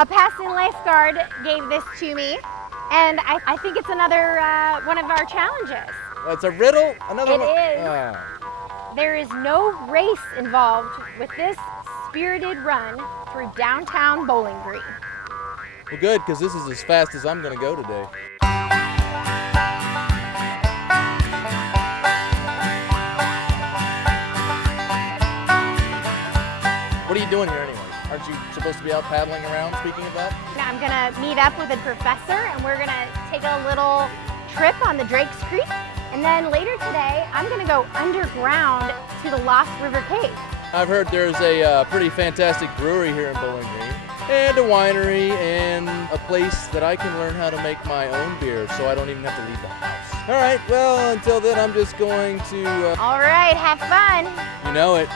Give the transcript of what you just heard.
A passing lifeguard gave this to me, and I think it's another one of our challenges. It's a riddle? Another It one? is. Ah. There is no race involved with this spirited run through downtown Bowling Green. Well, good, because this is as fast as I'm going to go today. What are you doing here anyway? Aren't you supposed to be out paddling around, speaking of that? I'm gonna meet up with a professor and we're gonna take a little trip on the Drakes Creek. And then later today, I'm gonna go underground to the Lost River Cave. I've heard there's a pretty fantastic brewery here in Bowling Green, and a winery, and a place that I can learn how to make my own beer so I don't even have to leave the house. All right, well, until then, I'm just going to... All right, have fun. You know it.